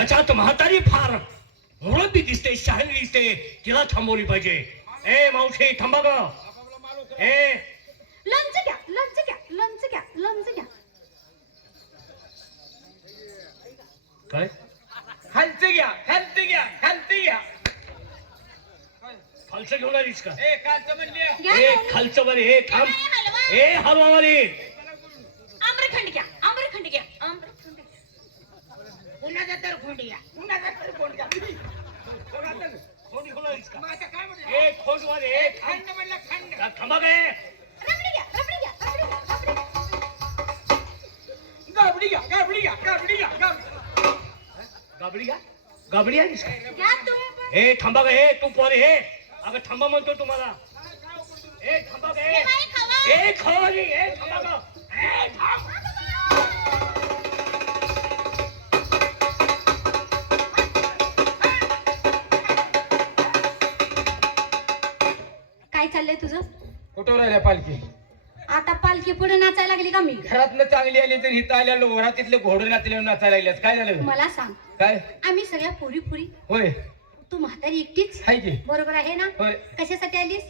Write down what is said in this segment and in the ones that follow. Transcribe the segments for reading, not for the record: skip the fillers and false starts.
याच्यात म्हातारी फार मुरब्बी दिसते, शहाणी दिसते, तिला थांबवली पाहिजे. ए मावशी थांबा ग. ए लंच घ्या, लंच घ्या, लंच घ्या, लंच घ्या. काय खालचं घ्या, खालचं घ्या, खालचं घ्या. खालचं घेऊन आलीस का? ए खालचं म्हणले. घ्या ए ना. खालचं बरे. हे थांब. ए हलवावाली आम्रखंड घ्या, आम्रखंड घ्या, आम्रखंड घ्या. कुणाचा तर खोंड घ्या, कुणाचा तर खोंड घ्या. खोंड घेऊन आलीस का? मग आता काय म्हणले? ए खोंड वाले. ए थांब. खंड म्हणलं खंड. थांबा काय? रबडी घ्या, रबडी घ्या, रबडी घ्या, रबडी घ्या. गाबडी घ्या, गाबडी घ्या, गाबडी घ्या, गाबडी. गाबडी का? गाबडी आलीस का? घ्या तुम्ही पण. ए थांबा ग. ए तू पोरे. हे अगं थांबा म्हणतो तुम्हाला. ए थांबा ग. हे बाई खावा. ए खवाली. ए थांबा ग. ए थांब. काय चाललंय तुझं? कुठं राहिल्या पालखी? आता पालखी पुढे नाचायला लागली का मी? घरातनं चांगली आली तर इथं आल्या लोहरा तिथले घोडे नाचले नाचायला लागल्यात. काय झालं? मला सांग, काय आम्ही सगळ्या पोरी पोरी, होय तू म्हातारी एकटीच हाय की बरोबर आहे ना? होय. कशासाठी आलीस?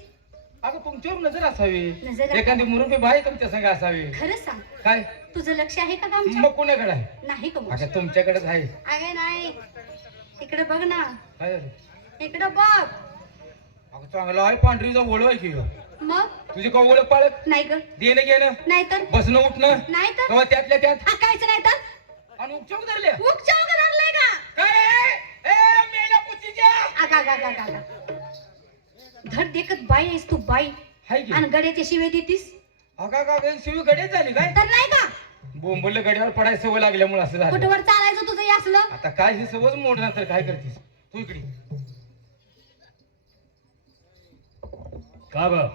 अगं तुमच्यावर नजर असावी, नजर एखादी मुरुबी बाई तुमच्या संग असावी. खरंच सांग, काय तुझं लक्ष आहे का आमच्या? मग कुणाकडे आहे? नाही का? अगं तुमच्याकडेच आहे. अगे नाही, इकडे बघ ना, काय झालं? इकडे बघ. अगं चांगलं आहे, पांढरीचा ओळख आहे की ह्यो. मग तुझी का ओळख पाळत? नाही ग, देणं घेणं, नाही तर, बसणं उठणं, नाही तर, तेव्हा त्यातल्या त्यात हाकायचं नाही तर, आणि उपचार धरले. उगच्या उगा धरलंय का? काय ए मेल्या पुतीच्या आगा आगा आगा आगा. धड देखत बाई आहेस तू, बाई, हाय की आणि गड्याच्या शिवे देतीस अगा का शिवी गडे झाली काय? तर नाही का? बोंबले गड्यावर पडायची सवय लागल्यामुळे असं झालं. कुठवर चालायचं तुझं हे असलं? आता काय ही सवयच मोडणार तर काय करतीस तू इकडे? का ग?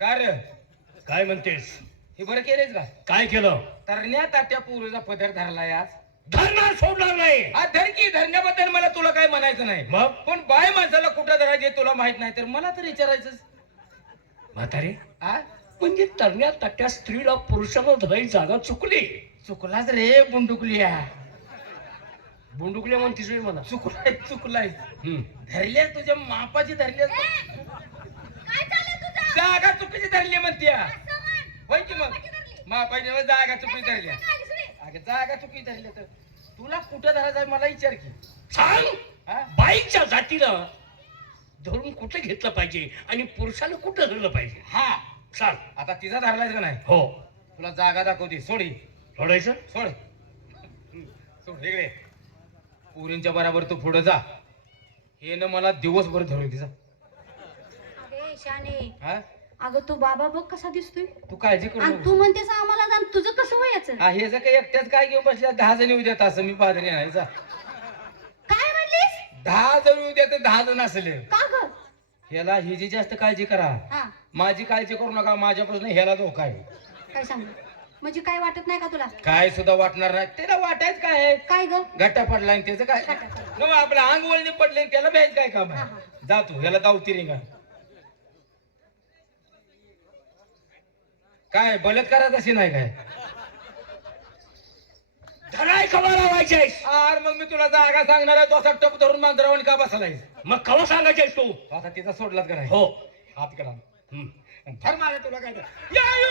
काय रे? काय म्हणतेस? हे बरं केलेच का? काय केलं? तरण्या तात्या पूर्वीचा पदर धरलाय आज. धरणार सोडणार नाही. हा धर की, धरण्याबद्दल मला तुला काय म्हणायचं नाही. मग पण बाय माणसाला कुठं धरायचे तुला माहित नाही तर मला तर विचारायचंच. म्हातारे हा म्हणजे तरण्यात ताट्या स्त्रीला पुरुषाला धराई जागा चुकली. चुकलाच रे बुंडुकलिया. बुंडुकल्या म्हणतीस होय मला. चुकलाय चुकलाय. हम्म. धरल्या तुझ्या मापाची धरल्या. काय चाललंय तुझं? जागा चुकीची धरली म्हणत्या. असं म्हण. होय की मग मापाची जागा चुकी धरल्या. आलीस रे. अगं जागा चुकी धरल्या तर तुला कुठं धरायचं मला विचार की. सांग. हा बाईकच्या जातीला धरून कुठं घेतलं पाहिजे आणि पुरुषाला कुठं धरलं पाहिजे हा सांग. आता तिचा धरलायच का नाही? हो. तुला जागा दाखवते. सोडी सोडायचं. सोड सोड इकडे. पुरींच्या बरोबर तू पुढे जा. हे न मला दिवसभर धरू तिचा. अगे शाने, हा अगं तू बाबा बघ कसा दिसतोय, तू काळजी करू आणि नको. तू म्हणतेस आम्हाला जाण, तुझं कसं व्हायचं? हा हे जर काही एकट्याच काय घेऊन बसल्या 10 जण येऊ देत असं मी पाहतरी नाही जा. काय म्हणलीस? 10 जण येऊ देत 10 जण असले. का ग? ह्याला हिची जास्त काळजी करा. हा, माझी काळजी करू नका. माझ्यापासून ह्याला धोका आहे. काय सांग, म्हणजे काय वाटत नाही का तुला? काय सुद्धा वाटणार नाही. त्याला वाटायच काय आहे? काय ग? गट्टा पडलाय आणि त्याचं काय? गट्टा पडला. मग आपलं अंग वळणे पडले त्याला भ्यायच काय काम हा, आहे? जातो ह्याला दावती रिंगा. काय बलात्कारात अशी नाही काय? धराय कवा लावायचे? आर मग मी तुला जागा सांगणार आहे. तो असा टप धरून मांजरावणी का बसलाय? मग कवा सांगायचे तू? आता तिचा सोडलाच का नाही? हो. हात करा. हम्म. धर माझ्या तुला काय तर. या, या.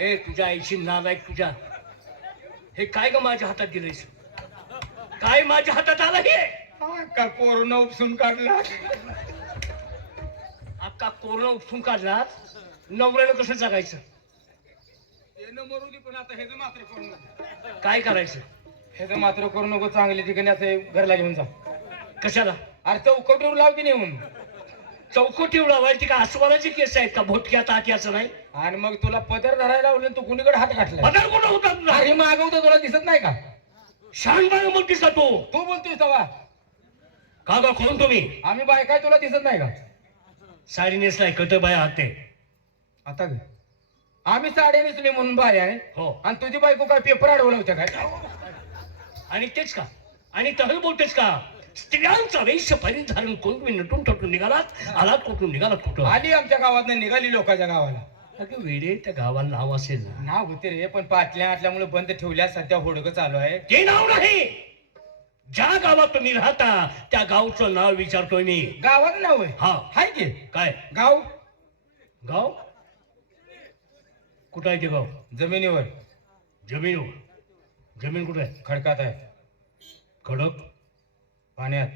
ए तुझ्या आईची नालायक तुझ्या. हे काय ग माझ्या हातात दिलंयस? काय माझ्या हातात आलं हे? का कोरोना उपसून काढला. अक्का कोरोना उपसून काढला. नवऱ्यानं कसं जगायचं? येणं मरू दे पण आता हेच मात्र करू नको. काय करायचं? हेच मात्र करू नको. चांगली ठिकाणी असं घरला घेऊन जा. कशाला? अरे चौकटीवर लाव की नेऊन. चौकटी उडावायची का? अस्वलाची केस आहेत का? भोटक्या तात्याचं नाही. आणि मग तुला पदर धरायला लावलं तू कुणीकडे हात घातला? पदार कुठं होता तुझा? अरे मागवतो तुला दिसत नाही का? शान बाय म्हणतीस का तू? तू बोलतोय तवा. का ग कोण तुम्ही? आम्ही बायकाय तुला दिसत नाही का? साडी नेसलाय कट बाय हाते. आता ग आम्ही साडे नेसले म्हणून बाय आहे. हो. आणि तुझी बायको काय पेपर अडवला होत्या काय? आणि तेच का? आणि तहल बोलतेस का? स्त्रियांचा वेश परिधारण करून तुम्ही नटून थटून निघालात, आलात कुठून निघालात कुठं? आली आमच्या गावात निघाली लोकांच्या गावाला. अगं वेडे, त्या गावाला नाव असेल ना. नाव होते रे, पण पाटल्या असल्यामुळे बंद ठेवल्या. सध्या होडकं चालू आहे. ते नाव नाही, ज्या गावात तुम्ही राहता त्या गावचं नाव विचारतोय मी. गावात नाव आहे? हा. हाय की काय गाव? गाव कुठं आहे ते गाव? जमिनीवर. जमीन. जमीन कुठं आहे? खडकात आहे. खडक पाण्यात.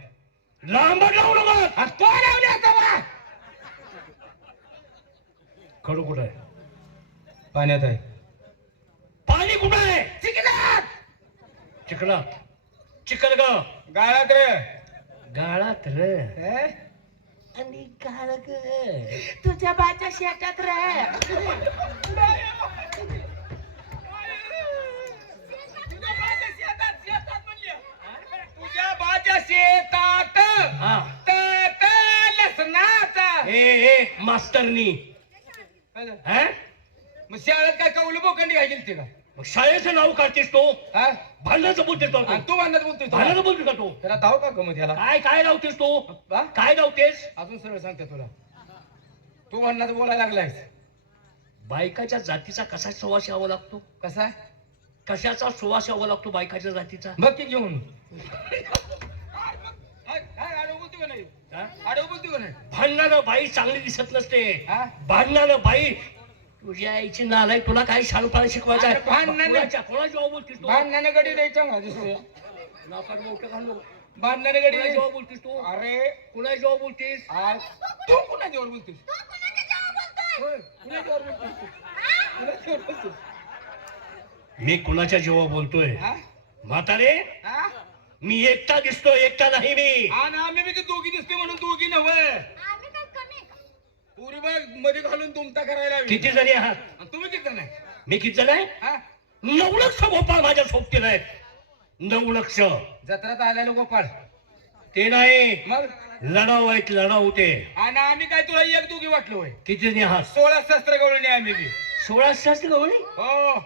लांब लावू नका. तो लावले आता बा. खडक कुठं आहे? पाण्यात आहे. पाणी कुठं आहे? चिखलात. चिखलात. चिखलगाव. गाळात रे. गाळात र. हे? आणि गाळ ग. तुझ्या बाच्या शेतात रे. तुझ्या बाच्या शेतात. हा. लसणाचा. ए मास्तरनी. हा? मग शाळेत काय कवलं बोकंडी काय गेलते का? मग शाळेचं नाव काढतेस तो? हा? भांडणाचं बोलतेस तो? आणि तू भांडत बोलतोय तो? भांडणाचं बोलतो का तो? त्याला धाव का गमत याला? काय काय लावतेस तो? हा? काय लावतेस? अजून सरळ सांगते तुला. तू भांडणाचं बोलायला लागलायस. हायकाच्या जातीचा कसा सुवास यावा लागतो? कसा? कशाचा सुवास यावा लागतो बायकाच्या जातीचा? बघ की घेऊन. आडव बोलतो का नाही? हा? आडव बोलतो का नाही? भांडणानं बाई चांगली दिसत नसते. हा? भांडणानं बाई तुझ्या आईची नालाय, तुला काय शाळपाळ शिकवायचं अरे भांडणानं- कोणाच्या बोलतीस तू? भांडणानं गडी नाही चांगला दिसतोय. नाकात मोठं घालू. भांडणानं गडी कुणा नाही. जेव्हा बोलतीस तू? अरे कुणा जेव्हा बोलतीस? तू कुणाच्यावर बोलतोस? होय, कुणाच्यावर बोलतोस तू? कुणाच्यावर बोलतोस? मी कुणाच्या जेव्हा बोलतोय हा? म्हातारे, हा? मी एकटा दिसतोय, एकटा नाही मी. आणि आम्ही बी दोघी दिसते म्हणून दोघी नव्हे. आम्ही काय कमी आहे का? पुरी बघ मध्ये घालून तुमचा करायला हवी. किती जणी आहात? आणि तुम्ही किती जण आहे? मी किती जण आहे? हा? 9 लक्ष गोपाळ माझ्या सोबतीला आहेत. 9 लक्ष. जत्रात आलेलो गोपाळ. ते नाही, मग लढाऊ आहेत, लढाऊ ते. आणि आम्ही काय तुला एक दोघी वाटलो होय? किती जणी आहात? 16 शस्त्र गवळणी आम्ही बी. 16 शास्त्री गवळी. हो.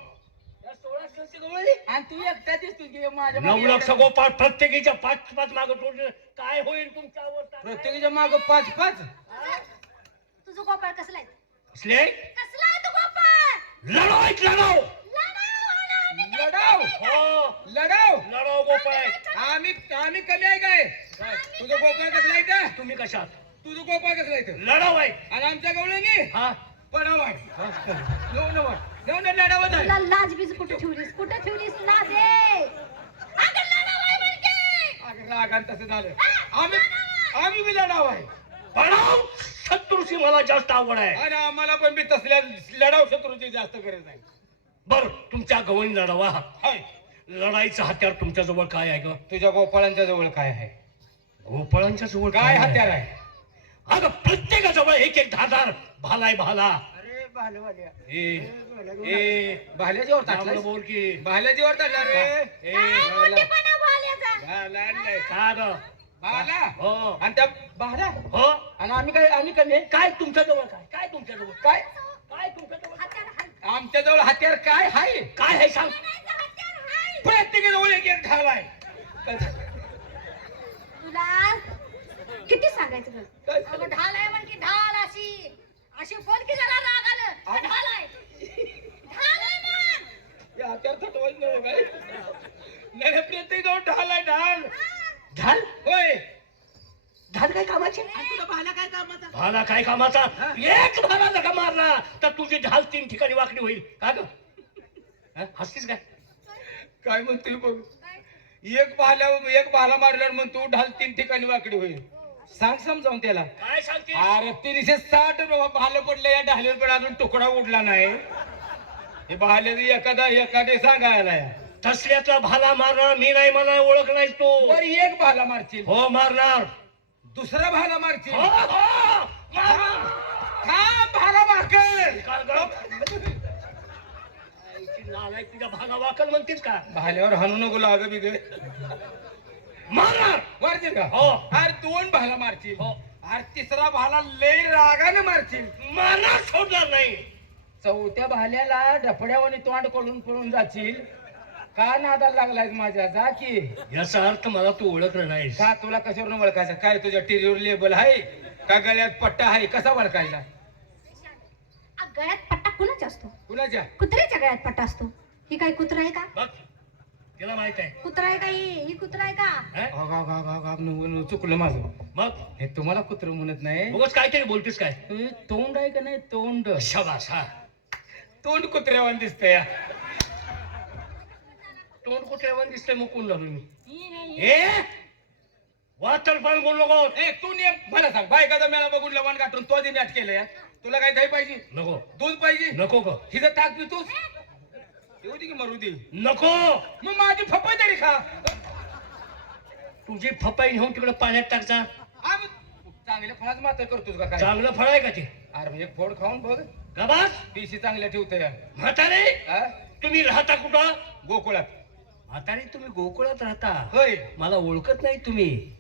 16 शास्त्री गवळी. आणि तू एकटा दिसतो की माझ्या 9 लक्ष गोपाळ प्रत्येकीच्या 5-5 मागे तोडले. काय होईल तुमच्या अवस्था? प्रत्येकीच्या माग 5-5. तुझं गोपाळ कसला आहे? असले कसला आहे तू गोपाळ? लढाऊ आहेत, लढाऊ. लढाव. हो, लढाव. लढाऊ गोपाळ आहेत. आम्ही आम्ही कमी आहे काय? तुझं गोपाळ कसला आहे का? तुम्ही कशात? तुझं गोपाळ कसला आहे? लढाऊ आहेत. आणि आमच्या गवळणी हा, पडाव आहे. घेऊन लढावत आहे. तुला लाज बीज कुठे ठेवलीस? कुठे ठेवलीस लाज आहे? अगं लढाव आहे म्हणजे. अगं रागान तसं झालं. आम्ही बी लढाव आहे. पडाव शत्रूशी मला जास्त आवड आहे. आणि आम्हाला पण बी तसल्या लढाव शत्रूची जास्त गरज आहे. बर, तुमच्या गवळणी लढावा. हाय. लढाईचं हत्यार तुमच्या जवळ काय आहे ग? तुझ्या गोपाळांच्या जवळ काय आहे? गोपाळांच्या जवळ काय हत्यार आहे? अगं प्रत्येकाजवळ एक एक धारदार भाला आहे, भाला. अरे भालवाल्या. ए भाल्याजीवर चांगलं टाकलं. बोल की. भाल्याजीवर टाकला रे. ए, काय मोठेपणा भाल्याचा? भाला आणलाय. का ग? भाला. हो, आणि त्या भाला. हो. आणि आम्ही कमी आहे? काय तुमच्या जवळ काय? काय तुमच्या जवळ काय? काय तुमच्या जवळ? हत्यार हाय. आमच्या जवळ हत्यार काय आहे? काय आहे सांग? म्हणायचं हत्यार हाय. प्रत्येकाजवळ एक एक ढाल आहे. तुला किती सांगायचं ग? काय? अगं ढाल आहे म्हण की ढाल अशी अशी बोल की जरा राग आलं. आणि- ढाल आहे. ढाल आहे म्हण. हे हत्यार थटवायचं नाही काय? नाही प्रत्येकाजवळ ढाल आहे. ढाल. ढाल? होय. ढाल काय कामाची? आणि तुझा भाला काय कामाचा? भाला काय कामाचा? एक भाला जगा मारला तर तुझी ढाल 3 ठिकाणी वाकडी होईल. का ग? हसतीस काय? काय म्हणतोय बघ. एक भाला मारल्यावर मग तू ढाल 3 ठिकाणी वाकडी होईल. सांग समजावून त्याला. काय सांगते? अरे 360 भालं पडलं या ढालीवर, पण अजून तुकडा उडला नाही. हे भाले एखादे सांगायला या. तसल्यातला भाला मारणार मी नाही, मला ओळख नाही तो. वर एक भाला मारशील. हो मारणार. दुसरा भाला मारशील. हो, हो, मारणार. थांब भाला मारकर. काय ग? आईची नालायक तुझ्या भाला वाकल म्हणतीस का? भाल्यावर हाणू नको लाग बिग. मारणार. मारशील का? हो. अरे 2 भाला मारशील. हो. अरे तिसरा भाला लय रागाने मारशील. मारणार, सोडणार नाही. 4थ्या भाल्याला डफड्यावाने तोंड करून पळून जाशील. का नादाला लागलाय माझ्या जा की याचा अर्थ मला तू ओळखलं नाहीस. का तुला कशावरून ओळखायचं काय तुझ्या टीव्हीवर लेबल आहे का गळ्यात पट्टा आहे कसा ओळखायचा आ, गळ्यात पट्टा कुणाचा असतो? कुणाच्या कुत्र्याच्या गळ्यात पट्टा असतो. ही काय कुत्रा आहे का? बघ तिला माहित आहे. कुत्रा आहे का ही कुत्रा आहे का? हं? चुकलं माझं मग हे तुम्हाला कुत्र म्हणत नाही उगाच काहीतरी बोलतेस काय? हे तोंड आहे का नाही तोंड शाबास. हा तोंड कुत्र्यावान दिसतंय या. तोंड कुठे दिसतंय मग कोण झालो मी? ए वाचल पण बोल नको. ए तू नियम मला सांग बायकाचा मेळा बघून लवण गाठून तो आधी नाट केलं या तुला काय दही पाहिजे नको दूध पाहिजे नको ग हिचं ताक पितोस येऊ दे की मरू दे नको. मग माझी फपाई तरी खा तुझी फपाई घेऊन तिकडे पाण्यात टाकचा. आ, मग चांगल्या फळाच मात्र करतोस का काय चांगलं फळ आहे का ते? अरे एक फोड खाऊन बघ गबास पिशी चांगल्या ठेवतोय या. म्हातारे हा? तुम्ही राहता कुठं? गोकुळात म्हातारे तुम्ही गोकुळात राहता. होय मला ओळखत नाही तुम्ही.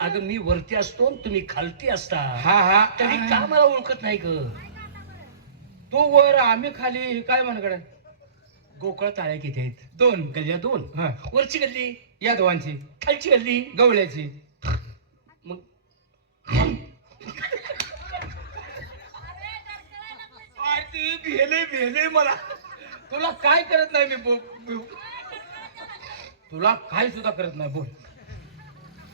अगं मी वरती असतो आणि तुम्ही खालती असता. हा हा तरी का मला ओळखत नाही ग? तू वर आम्ही खाली काय मनकडे गोकुळात आळ्या किती आहेत? 2 गल्ल्या 2. हा. वरची गल्ली, यादवांची खालची गल्ली. गवळ्याची मग भेले मला तुला काय करत नाही मी तुला काय सुद्धा करत नाही बोल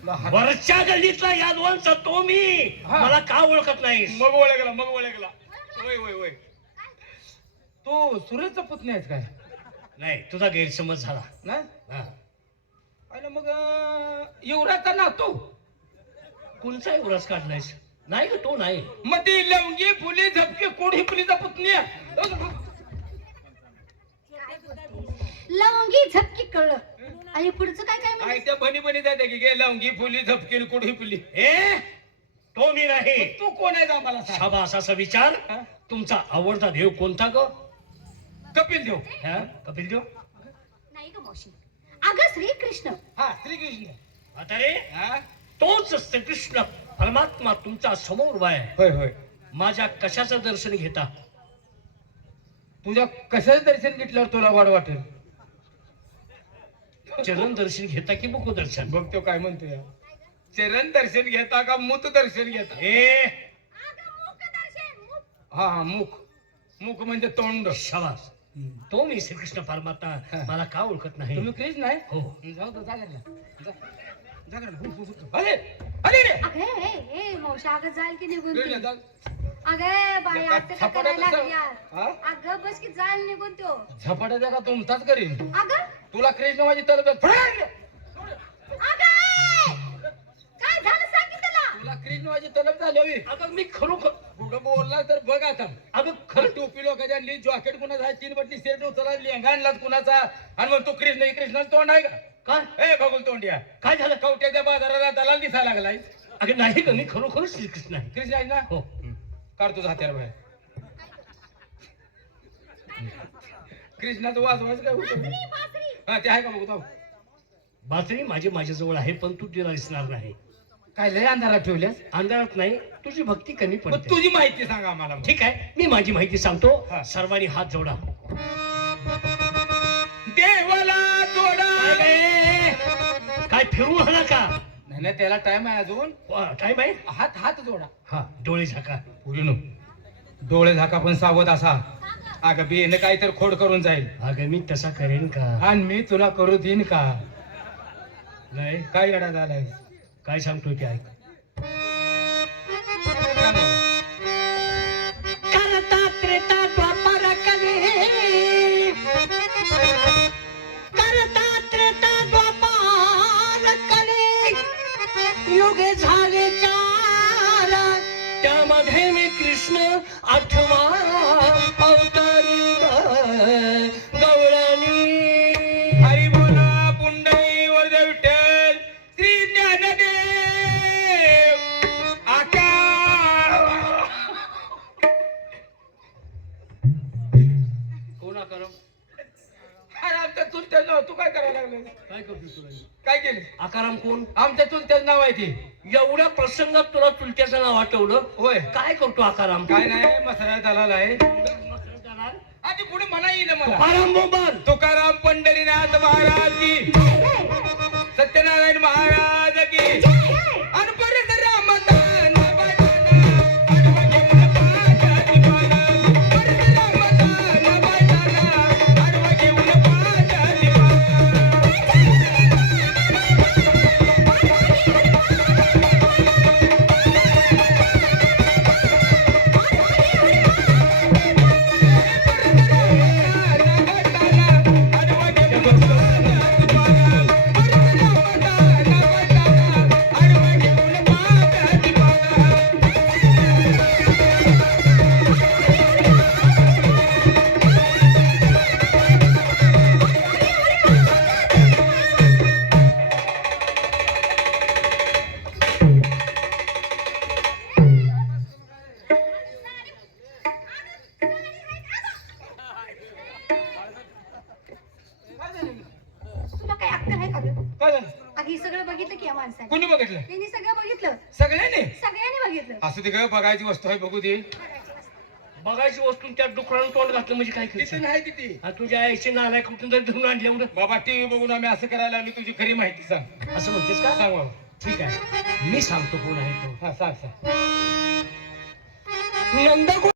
तुला वरच्या गल्लीतला यादवांचा तो मी. हा. मला का ओळखत नाही? मग ओळखला होय होय होय तू सुरेशचा पुतणी आहेस काय नाही तुझा गैरसमज झाला. ना हा. अरे मग युवराजचा ना तू कोणचा उरास काढलायस? नाही ग तो नाही. मग ती लवंगी फुली झपकी कोणी फुलीचा पुतणी आहे. लवंगी झपकी कळलं. आणि पुढचं काय काय आई म्हणजे? त्या बनी जाते की गे लवंगी फुली झपकी कोणी फुली ए तो मी नाही. तू कोण आहे आम्हाला सांग शाबास असा विचार. हा? तुमचा आवडता देव कोणता ग? कपिल देव हा? कपिल देव. नाही ग मावशी. अगं श्रीकृष्ण. हा श्रीकृष्ण म्हातारे हा तोच श्रीकृष्ण परमात्मा तुमच्या समोर उभा आहे. होय होय माझ्या कशाचं दर्शन घेता? तुझ्या कशाच दर्शन घेतल्यावर तुला वाढ वाटेल चरण दर्शन घेता की मुख दर्शन? बघ तो काय म्हणतोय चरण दर्शन घेता का मूत दर्शन घेता ए हा हा मुख मुख म्हणजे तोंड शाबास. तो मी श्रीकृष्ण परमात्मा. हा. मला का ओळखत नाही? तुम्ही कृष्ण आहे हो. जाऊ दे, जा घरला. जा. जा घरला. अरे अरे रे अगे ए मावशी अगं जाईल की निघून कृष्ण, ती. जा. अगे बाई नका असं का छपाटा करायला कसं? लागली हा? यार? अगं बस की जाईल निघून तो. झपाटा जगा तुमचाच करीन अगं तुला कृष्ण माझी तलब आहे. अगं काय झालं सांग की त्याला. तुला कृष्ण माझी तलब झाली हवी अगं मी खरोखर पुढं बोलला तर बघ आता अगं खरं टोपी लोकांच्या आणली जॉकेट कुणाचा आहे 3 बटली शर्ट उचलला लेंगा आणला कुणाचा आणि मग तो कृष्ण तोंड आहे का काय ए बघून तोंडिया काय झालं? कवट्याच्या बाजाराला दलाल दिसायला लागलाय अगं नाही ग मी खरोखर श्रीकृष्ण आहे. कृष्ण आहे ना हो. काढ तुझा हत्यार बाहेर कृष्णाचं वाजवायचं काय होतं बासरी. हा ते आहे का बघू तो बासरी माझ्याजवळ आहे पण तू तिला दिसणार नाही. काय लय अंधारात ठेवल्यास अंधारात नाही. तुझी भक्ती कमी मग पडते. तुझी माहिती सांगा आम्हाला मग. ठीक आहे मी माझी माहिती सांगतो. हा. सर्वांनी हात जोडा. देवाला जोडा काय फिरून आला का? नाही नाही त्याला टाइम आहे अजून टाइम आहे. हात हात जोडा हा डोळे झाका. पुरीनो डोळे झाका पण सावध असा अगं बेन काहीतरी खोड करून जाईल अगं मी तसा करेन का? आणि मी तुला करू देईन का नाही काय येडा झालाय काय सांगतोय ते ऐक. करता त्रेता द्वापर कले करता त्रेता द्वापर कले युगे झाले 4 त्यामध्ये मी कृष्ण 8वा अवतारी गवळणी. हरी बोला पुंडई वरद विठ्ठल श्री ज्ञानदेव आकार कोण आकारम? अरे आमच्या चुलत्याचं नाव तू काय करायला लागलं काय करतो तुला? काय केलं आकाराम कोण? आमच्या चुलत्याचं नाव आहे ते एवढ्या प्रसंगात तुला चुलत्याचं नाव आठवलं? होय काय करतो आकाराम? काय नाही मसाला दलाल आहे आधी पुढे म्हणा येईल मला तुकाराम बोंबाल. तुकाराम पंढरीनाथ महाराज की सत्यनारायण महाराज की आणि परत रामदान बाजाना आडवा घेऊन पाजाती बाला परत रामदान बाजाना आडवा घेऊन पाजाती तुला काय अक्कल आहे का गं? काय झालं? अगं हे सगळं बघितलं की या माणसाने कोणी बघितलं त्यांनी सगळं बघितलं सगळ्यांनी सगळ्यांनी बघितलं असं ते बघायची वस्तू आहे बघू दे बघायची वस्तू त्या डुकरानं तोंड घातलं म्हणजे काय तिथे करायचं? नाही तिथे हा, तुझ्या आईची नालायक कुठून तरी धरून आणले एवढं बाबा टीव्ही बघून आम्ही असं करायला लागलो तुझी खरी माहिती सांग असं म्हणतेस का? सांग बाबा ठीक आहे मी सांगतो कोण आहे तो. हा सांग सांग नंदगो